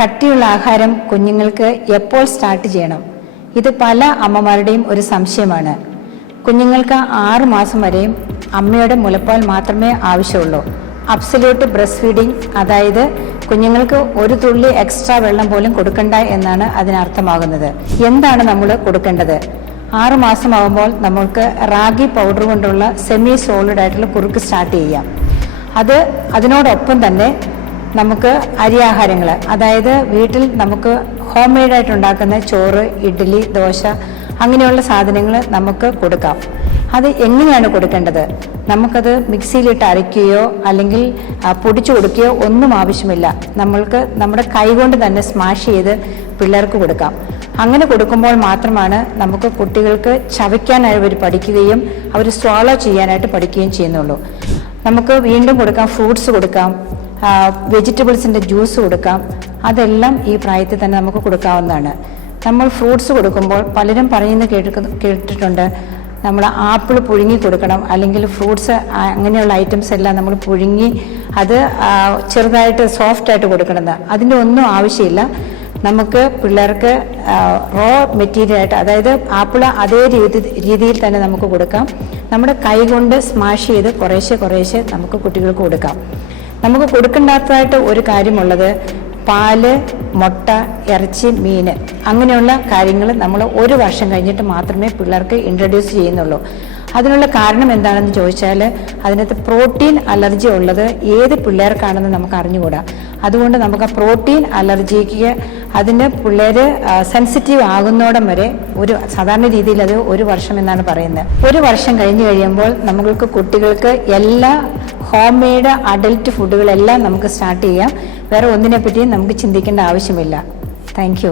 കട്ടിയുള്ള ആഹാരം കുഞ്ഞുങ്ങൾക്ക് എപ്പോൾ സ്റ്റാർട്ട് ചെയ്യണം? ഇത് പല അമ്മമാരുടെയും ഒരു സംശയമാണ്. കുഞ്ഞുങ്ങൾക്ക് ആറു മാസം വരെയും അമ്മയുടെ മുലപ്പാൽ മാത്രമേ ആവശ്യമുള്ളൂ. അബ്സല്യൂട്ട് ബ്രസ്റ്റ് ഫീഡിംഗ് അതായത് കുഞ്ഞുങ്ങൾക്ക് ഒരു തുള്ളി എക്സ്ട്രാ വെള്ളം പോലും കൊടുക്കണ്ട എന്നാണ് അതിനർത്ഥമാകുന്നത്. എന്താണ് നമ്മൾ കൊടുക്കേണ്ടത്? ആറു മാസമാകുമ്പോൾ നമ്മൾക്ക് റാഗി പൗഡർ കൊണ്ടുള്ള സെമി സോളിഡ് ആയിട്ടുള്ള കുറുക്ക് സ്റ്റാർട്ട് ചെയ്യാം. അത് അതിനോടൊപ്പം തന്നെ നമുക്ക് അരിയാഹാരങ്ങൾ അതായത് വീട്ടിൽ നമുക്ക് ഹോം മെയ്ഡായിട്ട് ഉണ്ടാക്കുന്ന ചോറ് ഇഡ്ഡലി ദോശ അങ്ങനെയുള്ള സാധനങ്ങൾ നമുക്ക് കൊടുക്കാം. അത് എങ്ങനെയാണ് കൊടുക്കേണ്ടത്? നമുക്കത് മിക്സിയിലിട്ട് അരയ്ക്കുകയോ അല്ലെങ്കിൽ പൊടിച്ചു കൊടുക്കുകയോ ഒന്നും ആവശ്യമില്ല. നമ്മൾക്ക് നമ്മുടെ കൈകൊണ്ട് തന്നെ സ്മാഷ് ചെയ്ത് പിള്ളേർക്ക് കൊടുക്കാം. അങ്ങനെ കൊടുക്കുമ്പോൾ മാത്രമാണ് നമുക്ക് കുട്ടികൾക്ക് ചവയ്ക്കാനായി അവർ പഠിക്കുകയും അവർ സ്വാളോ ചെയ്യാനായിട്ട് പഠിക്കുകയും ചെയ്യുന്നുള്ളൂ. നമുക്ക് വീണ്ടും കൊടുക്കാം ഫ്രൂട്ട്സ് കൊടുക്കാം. വെജിറ്റബിൾസിന്റെ ജ്യൂസ് കൊടുക്കാം. അതെല്ലാം ഈ പ്രായത്തിൽ തന്നെ നമുക്ക് കൊടുക്കാവുന്നതാണ്. നമ്മൾ ഫ്രൂട്ട്സ് കൊടുക്കുമ്പോൾ പലരും പറയുന്നത് കേട്ട് കേട്ടിട്ടുണ്ട്. നമ്മൾ ആപ്പിൾ പുഴുങ്ങി കൊടുക്കണം. അല്ലെങ്കിൽ ഫ്രൂട്ട്സ് അങ്ങനെയുള്ള ഐറ്റംസ് എല്ലാം നമ്മൾ പുഴുങ്ങി അത് ചെറുതായിട്ട് സോഫ്റ്റായിട്ട് കൊടുക്കണമെന്ന്. അതിന്റെ ഒന്നും ആവശ്യമില്ല. നമുക്ക് പിള്ളേർക്ക് റോ മെറ്റീരിയൽ ആയിട്ട് അതായത് ആപ്പിൾ അതേ രീതി രീതിയിൽ തന്നെ നമുക്ക് കൊടുക്കാം. നമ്മുടെ കൈ കൊണ്ട് സ്മാഷ് ചെയ്ത് കുറേശ്ശെ കുറേശ്ശെ നമുക്ക് കുട്ടികൾക്ക് കൊടുക്കാം. നമുക്ക് കൊടുക്കേണ്ടാത്തതായിട്ട് ഒരു കാര്യമുള്ളത് പാൽ മുട്ട ഇറച്ചി മീൻ അങ്ങനെയുള്ള കാര്യങ്ങൾ നമ്മൾ ഒരു വർഷം കഴിഞ്ഞിട്ട് മാത്രമേ പിള്ളേർക്ക് ഇൻട്രൊഡ്യൂസ് ചെയ്യുന്നുള്ളൂ. അതിനുള്ള കാരണം എന്താണെന്ന് ചോദിച്ചാൽ അതിനകത്ത് പ്രോട്ടീൻ അലർജി ഉള്ളത് ഏത് പിള്ളേർക്കാണെന്ന് നമുക്ക് അറിഞ്ഞുകൂടാ. അതുകൊണ്ട് നമുക്ക് പ്രോട്ടീൻ അലർജിക്ക് അതിന് പിള്ളേർ സെൻസിറ്റീവ് ആകുന്നോടം വരെ ഒരു സാധാരണ രീതിയിൽ അത് ഒരു വർഷം എന്നാണ് പറയുന്നത്. ഒരു വർഷം കഴിഞ്ഞ് കഴിയുമ്പോൾ നമുക്ക് കുട്ടികൾക്ക് എല്ലാ ഹോം മെയ്ഡ് അഡൽട്ട് ഫുഡുകളെല്ലാം നമുക്ക് സ്റ്റാർട്ട് ചെയ്യാം. വേറെ ഒന്നിനെ പറ്റിയും നമുക്ക് ചിന്തിക്കേണ്ട ആവശ്യമില്ല. താങ്ക്